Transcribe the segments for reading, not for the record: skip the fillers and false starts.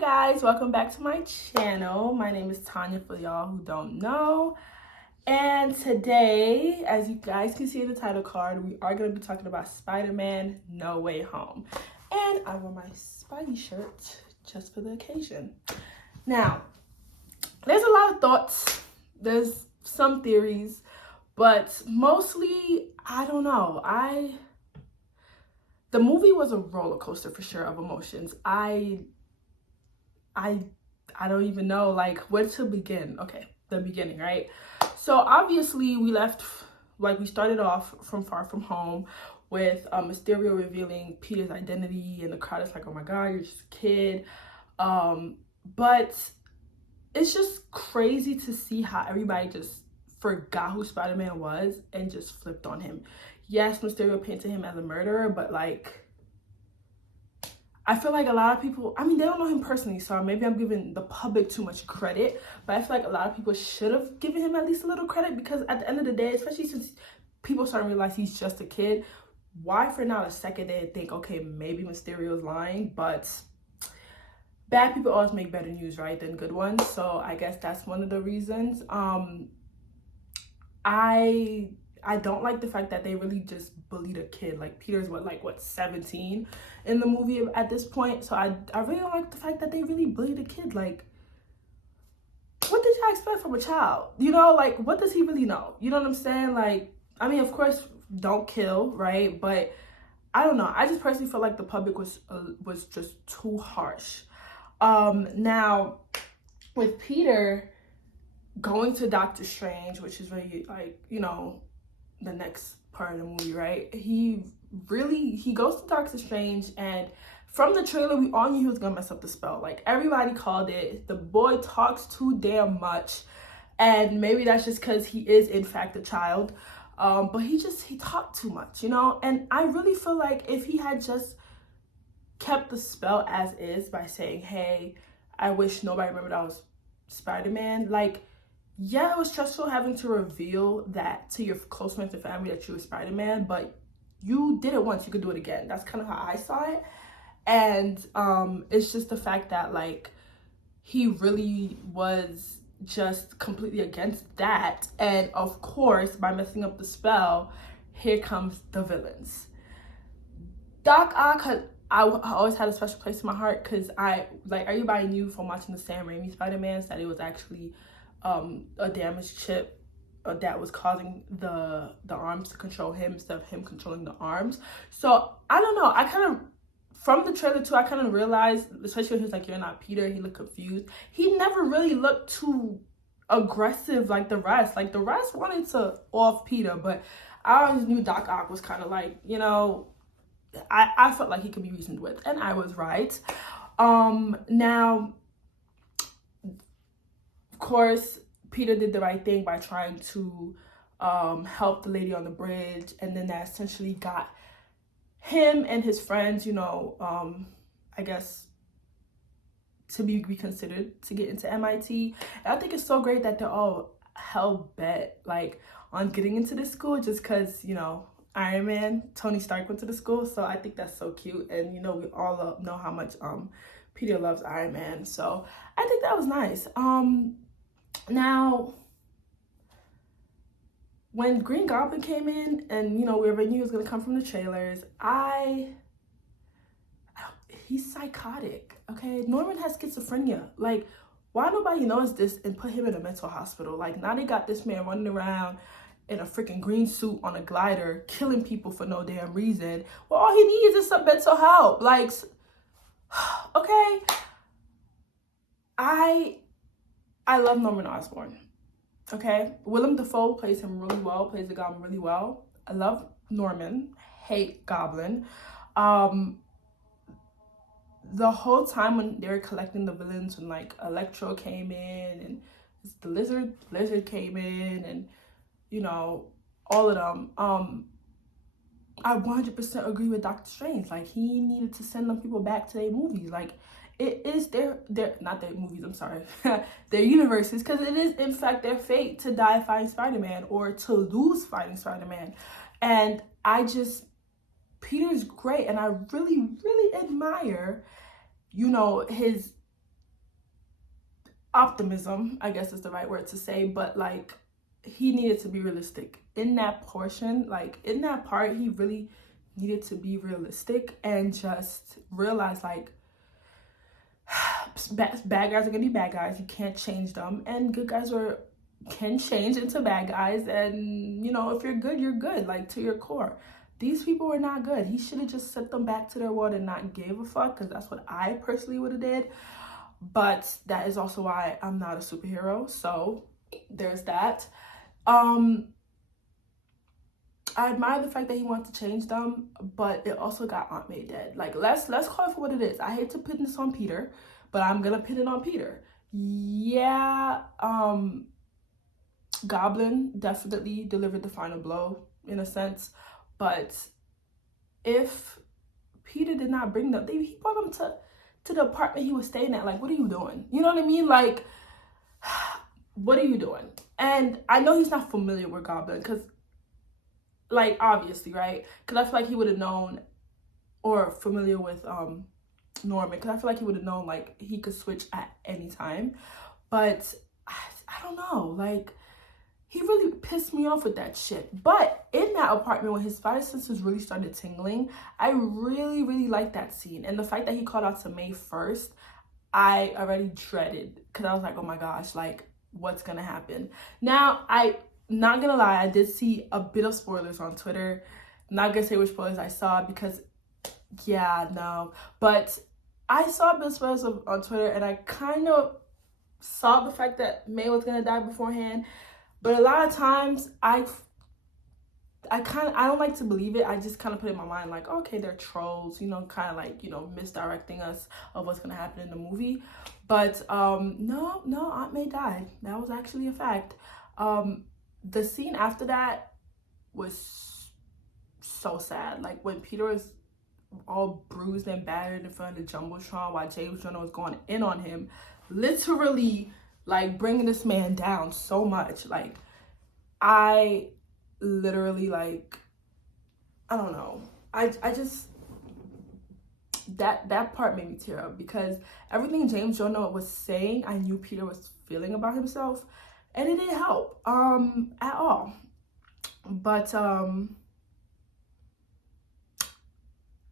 Guys, welcome back to my channel. My name is Tanya for y'all who don't know. And today, as you guys can see in the title card, we are going to be talking about Spider-Man No Way Home. And I wore my Spidey shirt just for the occasion. Now, there's a lot of thoughts, there's some theories, but mostly, I don't know. The movie was a roller coaster for sure of emotions. I don't even know like where to begin. Okay, the beginning, right? So obviously we started off from Far From Home with Mysterio revealing Peter's identity, and the crowd is like, oh my god, you're just a kid. But it's just crazy to see how everybody just forgot who Spider-Man was and just flipped on him. Yes, Mysterio painted him as a murderer, but like, I feel like a lot of people, I mean, they don't know him personally, so maybe I'm giving the public too much credit, but I feel like a lot of people should have given him at least a little credit, because at the end of the day, especially since people starting to realize he's just a kid, why for now a second they think, okay, maybe Mysterio's lying? But bad people always make better news, right, than good ones, so I guess that's one of the reasons. I don't like the fact that they really just bullied a kid. Like, Peter's what 17 in the movie at this point, so I really don't like the fact that they really bullied a kid. Like, what did y'all expect from a child? You know, like, what does he really know? You know what I'm saying? Like, I mean, of course, don't kill, right? But I don't know, I just personally feel like the public was just too harsh. Now with Peter going to Doctor Strange, which is really, like, you know, the next part of the movie, right? He goes to Doctor Strange, and from the trailer we all knew he was gonna mess up the spell. Like, everybody called it. The boy talks too damn much, and maybe that's just because he is in fact a child, but he talked too much, you know. And I really feel like if he had just kept the spell as is by saying, hey, I wish nobody remembered I was Spider-Man, like, yeah, it was stressful having to reveal that to your close friends and family that you were Spider-Man, but you did it once, you could do it again. That's kind of how I saw it. And it's just the fact that, like, he really was just completely against that. And of course, by messing up the spell, here comes the villains. Doc Ock, I always had a special place in my heart, because everybody knew from watching the Sam Raimi Spider-Man that it was actually a damaged chip that was causing the arms to control him instead of him controlling the arms. So I don't know, I kind of, from the trailer too, I kind of realized, especially when he was like, you're not Peter, he looked confused. He never really looked too aggressive like the rest. Like, the rest wanted to off Peter, but I always knew Doc Ock was kind of like, you know, I felt like he could be reasoned with, and I was right. Now, of course, Peter did the right thing by trying to help the lady on the bridge, and then that essentially got him and his friends, you know, I guess, to be reconsidered to get into MIT. And I think it's so great that they're all hell-bent, like, on getting into this school, just because, you know, Iron Man, Tony Stark, went to the school. So I think that's so cute, and you know, we all know how much Peter loves Iron Man, so I think that was nice. Now, when Green Goblin came in, and you know, we already knew he was gonna come from the trailers, he's psychotic, okay? Norman has schizophrenia. Like, why nobody knows this and put him in a mental hospital? Like, now they got this man running around in a freaking green suit on a glider, killing people for no damn reason. Well, all he needs is some mental help. Like, okay, I love Norman Osborn. Okay, Willem Dafoe plays him really well, plays the Goblin really well. I love Norman, hate Goblin. The whole time when they were collecting the villains, when like Electro came in, and the lizard came in, and you know, all of them, I 100% agree with Doctor Strange. Like, he needed to send them people back to their movies. Like, it is their not their movies, I'm sorry, their universes, because it is in fact their fate to die fighting Spider-Man, or to lose fighting Spider-Man. And Peter's great, and I really, really admire, you know, his optimism, I guess is the right word to say, but like he needed to be realistic in that portion. Like in that part, he really needed to be realistic and just realize like bad guys are gonna be bad guys. You can't change them, and good guys can change into bad guys. And you know, if you're good, you're good, like to your core. These people were not good. He should have just sent them back to their world and not gave a fuck, because that's what I personally would have did. But that is also why I'm not a superhero. So there's that. I admire the fact that he wants to change them, but it also got Aunt May dead. Like let's call it for what it is. I hate to pin this on Peter, but I'm gonna pin it on Peter. Yeah, Goblin definitely delivered the final blow in a sense, but if Peter did not bring them, he brought them to the apartment he was staying at. Like, what are you doing? You know what I mean? Like, what are you doing? And I know he's not familiar with Goblin, because like obviously, right? Because I feel like he would have known, or familiar with Norman, because I feel like he would have known like he could switch at any time. But I don't know, like he really pissed me off with that shit. But in that apartment, when his spider senses really started tingling, I really liked that scene. And the fact that he called out to May first, I already dreaded, because I was like, oh my gosh, like what's gonna happen? Now, not gonna lie, I did see a bit of spoilers on Twitter. Not gonna say which spoilers I saw, because yeah, no. But I saw a bit of spoilers on Twitter, and I kind of saw the fact that May was gonna die beforehand. But a lot of times I don't like to believe it. I just kind of put it in my mind like, okay, they're trolls, you know, kind of like, you know, misdirecting us of what's gonna happen in the movie. But no, Aunt May died. That was actually a fact. The scene after that was so sad. Like when Peter was all bruised and battered in front of the Jumbotron while James Jonah was going in on him, literally like bringing this man down so much. Like I literally, like, I don't know, I just, that part made me tear up, because everything James Jonah was saying, I knew Peter was feeling about himself, and it didn't help at all. But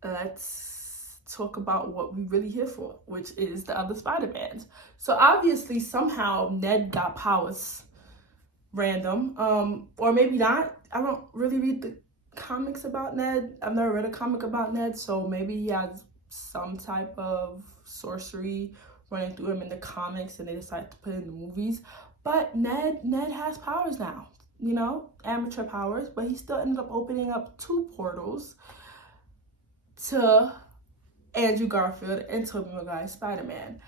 let's talk about what we really here for, which is the other Spider-Mans. So obviously somehow Ned got powers random, or maybe not. I don't really read the comics about Ned. I've never read a comic about Ned, so maybe he has some type of sorcery running through him in the comics and they decided to put it in the movies. But Ned has powers now, you know, amateur powers, but he still ended up opening up 2 portals to Andrew Garfield and Tobey Maguire's Spider-Man.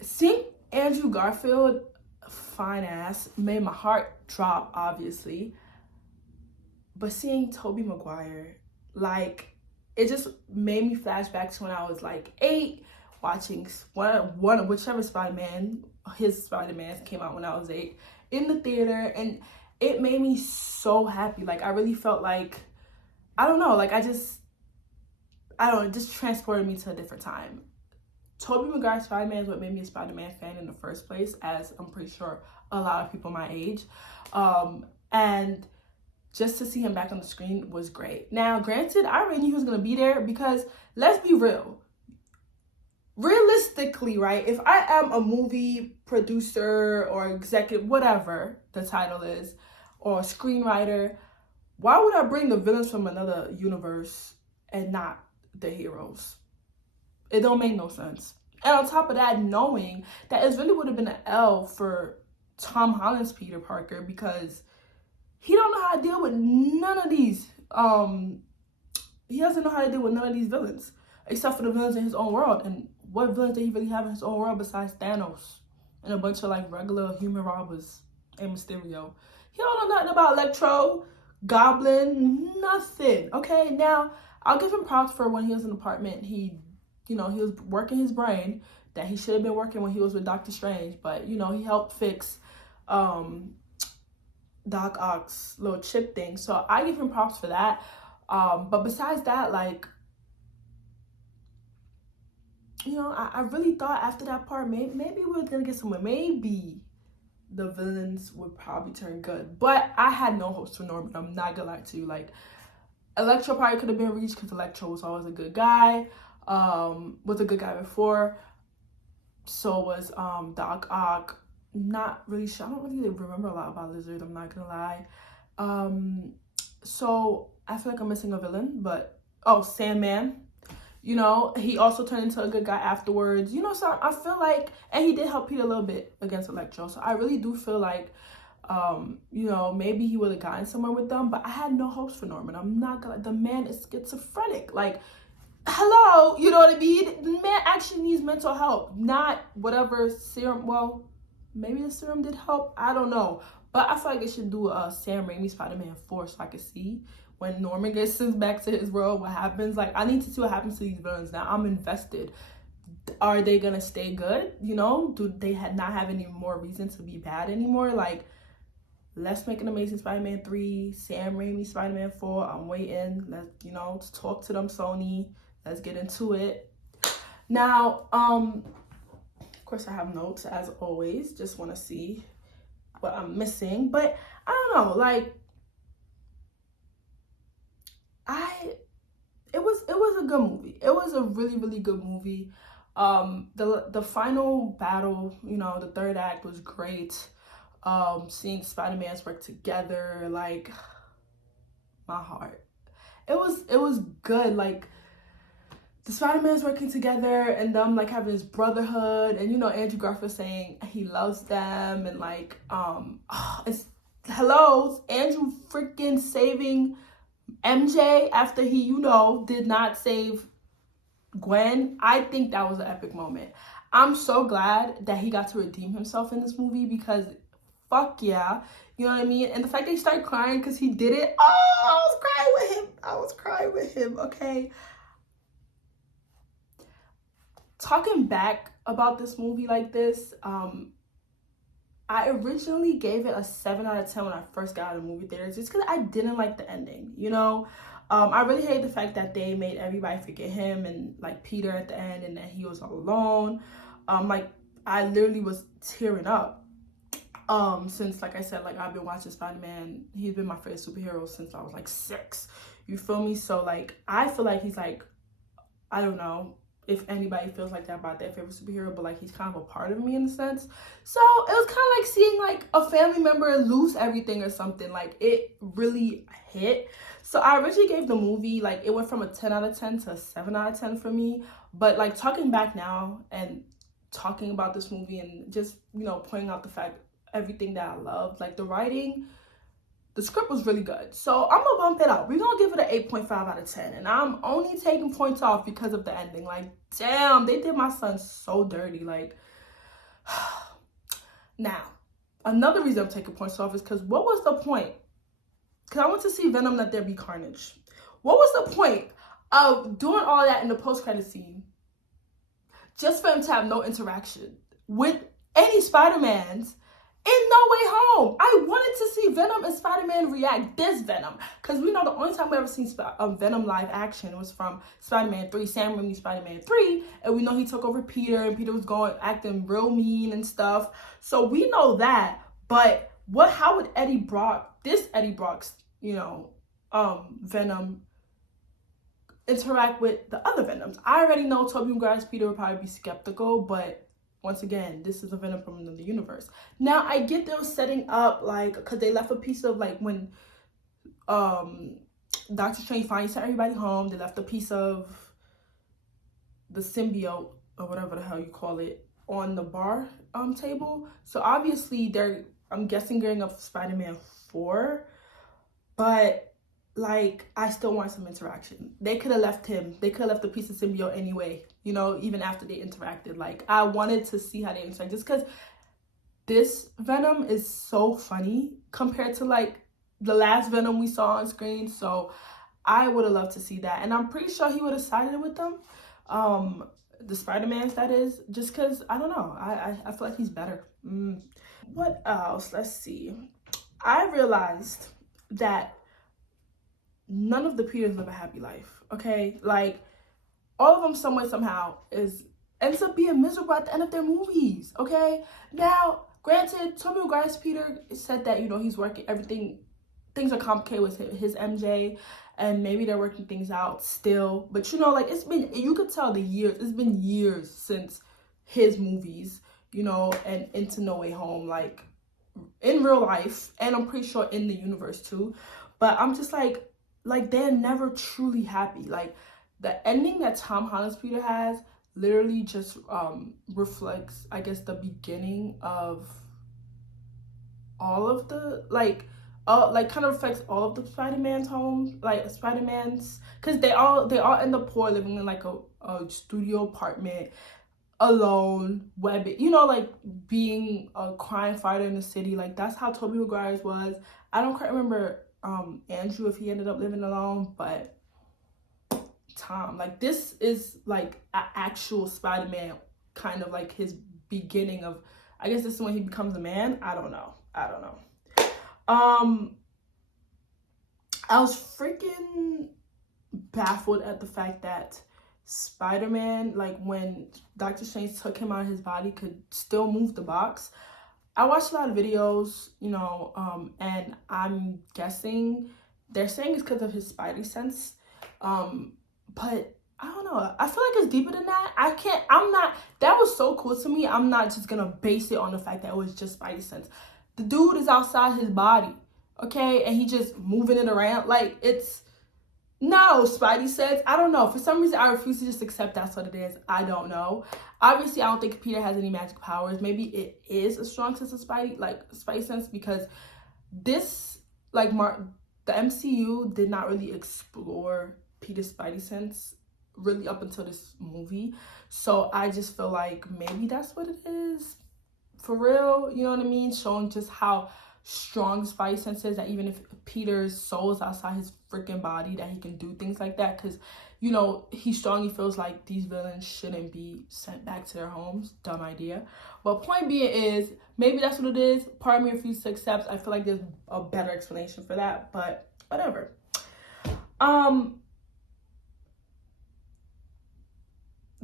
Seeing Andrew Garfield, fine ass, made my heart drop, obviously. But seeing Tobey Maguire, like, it just made me flash back to when I was like 8, watching whichever Spider-Man, his Spider-Man came out when I was 8, in the theater, and it made me so happy. Like, I really felt like, I don't know, like it just transported me to a different time. Tobey Maguire's Spider-Man is what made me a Spider-Man fan in the first place, as I'm pretty sure a lot of people my age. And just to see him back on the screen was great. Now, granted, I already knew he was going to be there, because let's be real. Realistically, right, if I am a movie producer or executive, whatever the title is, or a screenwriter, why would I bring the villains from another universe and not the heroes? It don't make no sense. And on top of that, knowing that it really would have been an L for Tom Holland's Peter Parker, because he don't know how to deal with none of these. He doesn't know how to deal with none of these villains, except for the villains in his own world. And what villains did he really have in his own world besides Thanos and a bunch of like regular human robbers and Mysterio? He don't know nothing about Electro, Goblin, nothing. Okay, now I'll give him props for when he was in the apartment. He was working his brain that he should have been working when he was with Doctor Strange. But, you know, he helped fix Doc Ock's little chip thing. So I give him props for that. But besides that, like, you know, I really thought after that part, maybe we were gonna get somewhere. Maybe the villains would probably turn good. But I had no hopes for Norman. I'm not gonna lie to you. Like, Electro probably could have been reached because Electro was always a good guy. Was a good guy before. So was Doc Ock. Not really sure. I don't really remember a lot about Lizard. I'm not gonna lie. So I feel like I'm missing a villain, but Sandman. You know, he also turned into a good guy afterwards. You know, so I feel like, and he did help Peter a little bit against Electro. So I really do feel like, you know, maybe he would have gotten somewhere with them. But I had no hopes for Norman. I'm not gonna. The man is schizophrenic. Like, hello, you know what I mean? The man actually needs mental help, not whatever serum. Well, maybe the serum did help. I don't know. But I feel like it should do a Sam Raimi Spider-Man 4 so I can see when Norman gets sent back to his world, what happens. Like, I need to see what happens to these villains now. I'm invested. Are they gonna stay good? You know, do they not have any more reason to be bad anymore? Like, let's make an Amazing Spider-Man 3, Sam Raimi Spider-Man 4. I'm waiting. Let's, you know, talk to them, Sony. Let's get into it. Now, of course I have notes as always. Just want to see what I'm missing. But I don't know, like, it was a good movie. It was a really, really good movie. The final battle, you know, the third act was great. Seeing Spider-Mans work together, like, my heart. It was good. Like, the Spider-Mans working together and them like having this brotherhood, and you know, Andrew Garfield saying he loves them, and like it's Andrew freaking saving MJ after he, you know, did not save Gwen. I think that was an epic moment. I'm so glad that he got to redeem himself in this movie, because fuck yeah, you know what I mean? And the fact that he started crying because he did it, I was crying with him, okay? Talking back about this movie like this, I originally gave it a 7 out of 10 when I first got out of the movie theaters, just because I didn't like the ending, you know? I really hate the fact that they made everybody forget him and like Peter at the end, and that he was alone. Like, I literally was tearing up. Since, like I said, like, I've been watching Spider-Man. He's been my favorite superhero since I was like 6. You feel me? So like, I feel like he's like, I don't know if anybody feels like that about their favorite superhero, but like, he's kind of a part of me in a sense. So it was kind of like seeing like a family member lose everything or something. Like, it really hit. So I originally gave the movie, like, it went from a 10 out of 10 to a 7 out of 10 for me. But like, talking back now and talking about this movie and just, you know, pointing out the fact, everything that I loved, like the writing, the script was really good. So I'm gonna bump it up. We're gonna give it an 8.5 out of 10. And I'm only taking points off because of the ending. Like, damn, they did my son so dirty. Like, now, another reason I'm taking points off is because what was the point? Because I want to see Venom Let There Be Carnage. What was the point of doing all that in the post-credit scene just for him to have no interaction with any Spider-Mans in No Way Home? I wanted to see Venom and Spider-Man react. This Venom, because we know the only time we ever seen Venom live action was from Spider-Man 3, Sam Raimi Spider-Man 3, and we know he took over Peter, and Peter was acting real mean and stuff. So we know that. But how would Eddie Brock's, you know, Venom interact with the other Venoms? I already know Tobey Maguire's Peter would probably be skeptical, but once again, this is a Venom from another universe. Now, I get them setting up, like, because they left a piece of, like, when Doctor Strange finally sent everybody home, they left a piece of the symbiote, or whatever the hell you call it, on the bar table. So, obviously, I'm guessing, gearing up for Spider-Man 4. But, like, I still want some interaction. They could have left him. They could have left a piece of symbiote anyway, you know, even after they interacted. Like, I wanted to see how they interact, just because this Venom is so funny compared to, like, the last Venom we saw on screen. So I would have loved to see that. And I'm pretty sure he would have sided with them. The Spider-Mans, that is. Just because, I don't know. I feel like he's better. What else? Let's see. I realized that none of the Peters live a happy life, okay? Like, all of them some way, somehow, is ends up being miserable at the end of their movies, okay? Now, granted, Tobey Maguire's Peter said that, you know, he's working everything, things are complicated with his MJ, and maybe they're working things out still. But, you know, like, it's been, you could tell it's been years since his movies, you know, and Into No Way Home, like, in real life, and I'm pretty sure in the universe too. But I'm just like they're never truly happy. Like, the ending that Tom Holland's Peter has literally just reflects, I guess, the beginning of all of the like kind of reflects all of the Spider-Man's homes, like Spider-Man's, because they all end up poor, living in like a studio apartment, alone, webbing, you know, like being a crime fighter in the city. Like, that's how Tobey Maguire's was. I don't quite remember Andrew, if he ended up living alone, but Tom, like, this is like an actual Spider-Man, kind of like his beginning of, I guess this is when he becomes a man. I don't know. I was freaking baffled at the fact that Spider-Man, like, when Doctor Strange took him out of his body, could still move the box. I watched a lot of videos, you know, and I'm guessing they're saying it's because of his Spidey sense. But I don't know. I feel like it's deeper than that. That was so cool to me. I'm not just gonna base it on the fact that it was just Spidey sense. The dude is outside his body, okay? And he just moving it around. Like, no, Spidey says, I don't know. For some reason, I refuse to just accept that's what it is. I don't know. Obviously, I don't think Peter has any magic powers. Maybe it is a strong sense of Spidey sense, because this, like, the MCU did not really explore Peter's Spidey sense really up until this movie. So I just feel like maybe that's what it is. For real, you know what I mean? Showing just how strong Spidey sense is, that even if Peter's soul is outside his freaking body, that he can do things like that, because, you know, he strongly feels like these villains shouldn't be sent back to their homes. Dumb idea. But point being is, maybe that's what it is. Part of me refuses to accept. I feel like there's a better explanation for that, but whatever.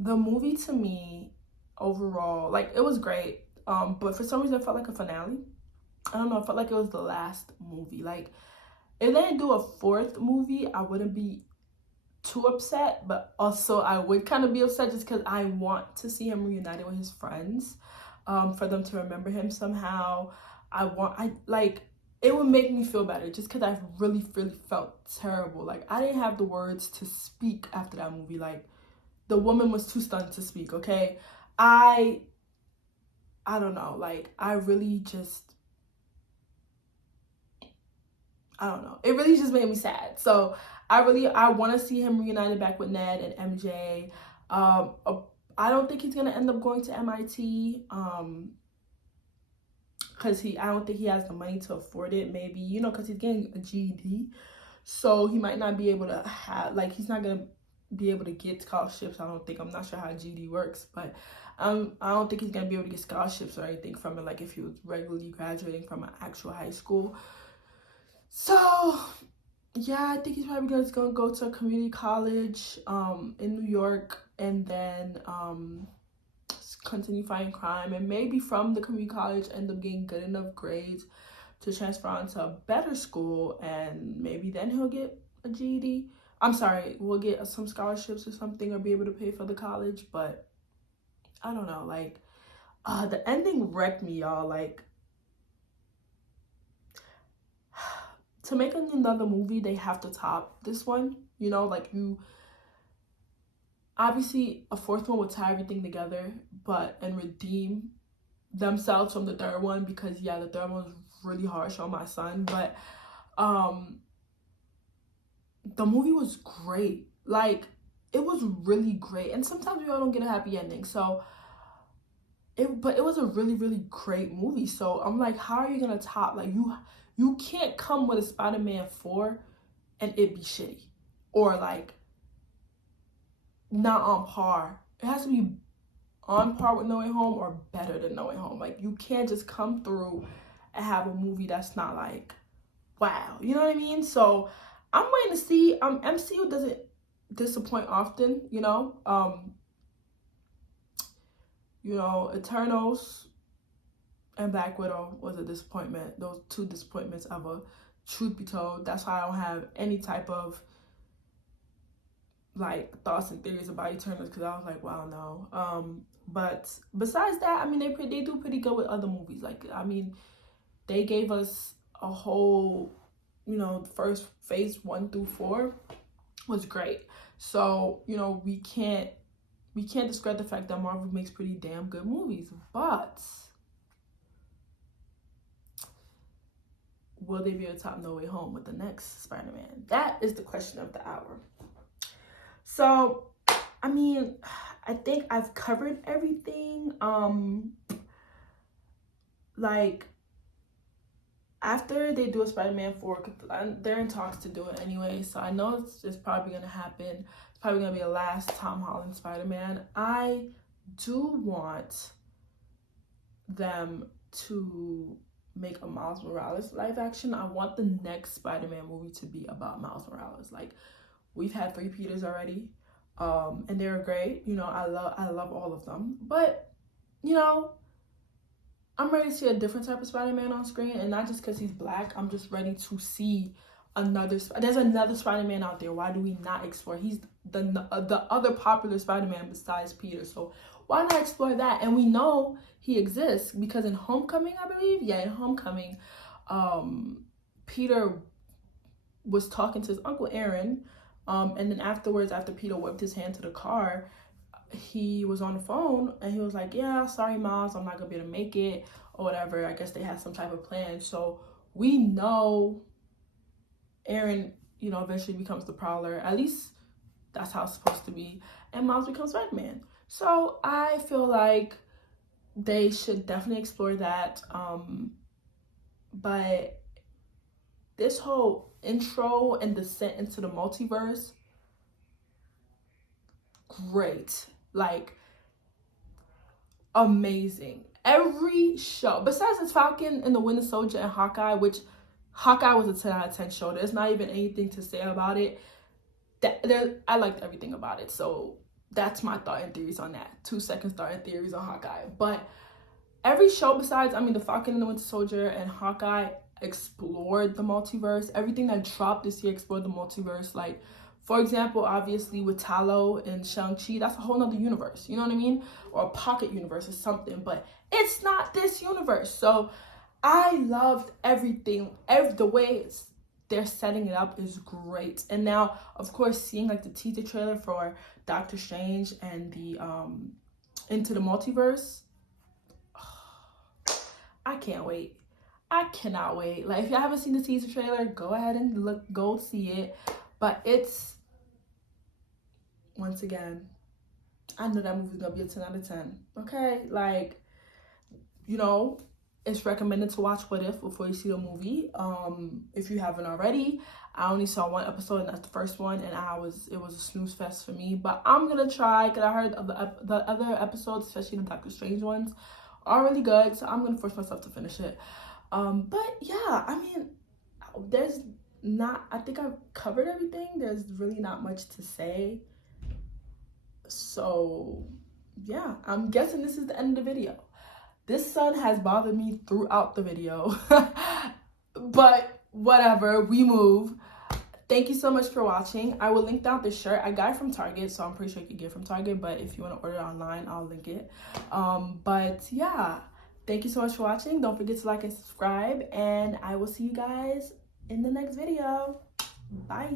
The movie, to me, overall, like, it was great, but for some reason it felt like a finale. I don't know, it felt like it was the last movie. Like, if they didn't do a fourth movie, I wouldn't be too upset, but also I would kind of be upset just because I want to see him reunited with his friends, for them to remember him somehow. It would make me feel better just because I really, really felt terrible. Like, I didn't have the words to speak after that movie. Like, the woman was too stunned to speak, okay? I don't know. Like, I really just, I don't know. It really just made me sad. So I want to see him reunited back with Ned and MJ. I don't think he's gonna end up going to MIT. Because I don't think he has the money to afford it. Maybe, you know, because he's getting a GED, so he might not be able to have, like, he's not gonna be able to get scholarships. I'm not sure how GED works, but I don't think he's gonna be able to get scholarships or anything from it, like if he was regularly graduating from an actual high school. So yeah, I think he's probably just gonna go to a community college in New York, and then continue fighting crime, and maybe from the community college end up getting good enough grades to transfer on to a better school, and maybe then he'll get a GED. I'm sorry, we'll get some scholarships or something, or be able to pay for the college. But I don't know, like, the ending wrecked me, y'all. Like, to make another movie, they have to top this one, you know? Like, obviously a fourth one would tie everything together, and redeem themselves from the third one, because yeah, the third one was really harsh on my son. But the movie was great. Like, it was really great. And sometimes we all don't get a happy ending, so but it was a really, really great movie. So I'm like, how are you gonna top, like, you can't come with a Spider-Man 4 and it be shitty, or like not on par. It has to be on par with No Way Home or better than No Way Home. Like, you can't just come through and have a movie that's not like, wow, you know what I mean? So I'm waiting to see. MCU doesn't disappoint often, you know. You know, Eternals and Black Widow was a disappointment. Those two disappointments ever. Truth be told, that's why I don't have any type of like thoughts and theories about Eternals, because I was like, wow, no. But besides that, I mean, they do pretty good with other movies. Like, I mean, they gave us a whole, you know, first phase 1 through 4 was great. So, you know, we can't discredit the fact that Marvel makes pretty damn good movies. But will they be able to top No Way Home with the next Spider-Man? That is the question of the hour. So, I mean, I think I've covered everything. Like, after they do a Spider-Man 4, they're in talks to do it anyway, so I know it's probably going to happen. It's probably going to be a last Tom Holland Spider-Man. I do want them to make a Miles Morales live action. I want the next Spider-Man movie to be about Miles Morales. Like, we've had 3 Peters already, and they're great. You know, I love all of them. But, you know, I'm ready to see a different type of Spider-Man on screen, and not just because he's black. I'm just ready to see there's another Spider-Man out there. Why do we not explore? He's the other popular Spider-Man besides Peter, so why not explore that? And we know he exists because in Homecoming, I believe, in Homecoming, Peter was talking to his Uncle Aaron, and then afterwards, after Peter whipped his hand to the car, he was on the phone and he was like, yeah, sorry, Miles, I'm not gonna be able to make it or whatever. I guess they had some type of plan. So we know Aaron, you know, eventually becomes the Prowler. At least that's how it's supposed to be. And Miles becomes Spider-Man. So I feel like they should definitely explore that. But this whole intro and descent into the multiverse, great. Like, amazing. Every show, besides the Falcon and the Winter Soldier and Hawkeye, which Hawkeye was a 10 out of 10 show. There's not even anything to say about it. I liked everything about it. So that's my thought and theories on that. 2 seconds thought and theories on Hawkeye. But every show besides, I mean, the Falcon and the Winter Soldier and Hawkeye explored the multiverse. Everything that dropped this year explored the multiverse. Like, for example, obviously with Talo and Shang-Chi, that's a whole nother universe, you know what I mean? Or a pocket universe or something, but it's not this universe. So I loved everything. The way they're setting it up is great. And now, of course, seeing like the teaser trailer for Doctor Strange and the Into the Multiverse, I can't wait. I cannot wait. Like, if y'all haven't seen the teaser trailer, go ahead and go see it. But it's, once again, I know that movie's gonna be a 10 out of 10. Okay? Like, you know, it's recommended to watch What If before you see the movie. If you haven't already. I only saw 1 episode, and that's the first one, and it was a snooze fest for me. But I'm gonna try, because I heard of the other episodes, especially the Doctor Strange ones, are really good. So I'm gonna force myself to finish it. But yeah, I mean, I think I've covered everything. There's really not much to say. So yeah, I'm guessing this is the end of the video. This sun has bothered me throughout the video. But whatever, we move. Thank you so much for watching. I will link down this shirt. I got it from Target, so I'm pretty sure you can get it from Target. But if you want to order it online, I'll link it. But yeah, thank you so much for watching. Don't forget to like and subscribe. And I will see you guys in the next video. Bye.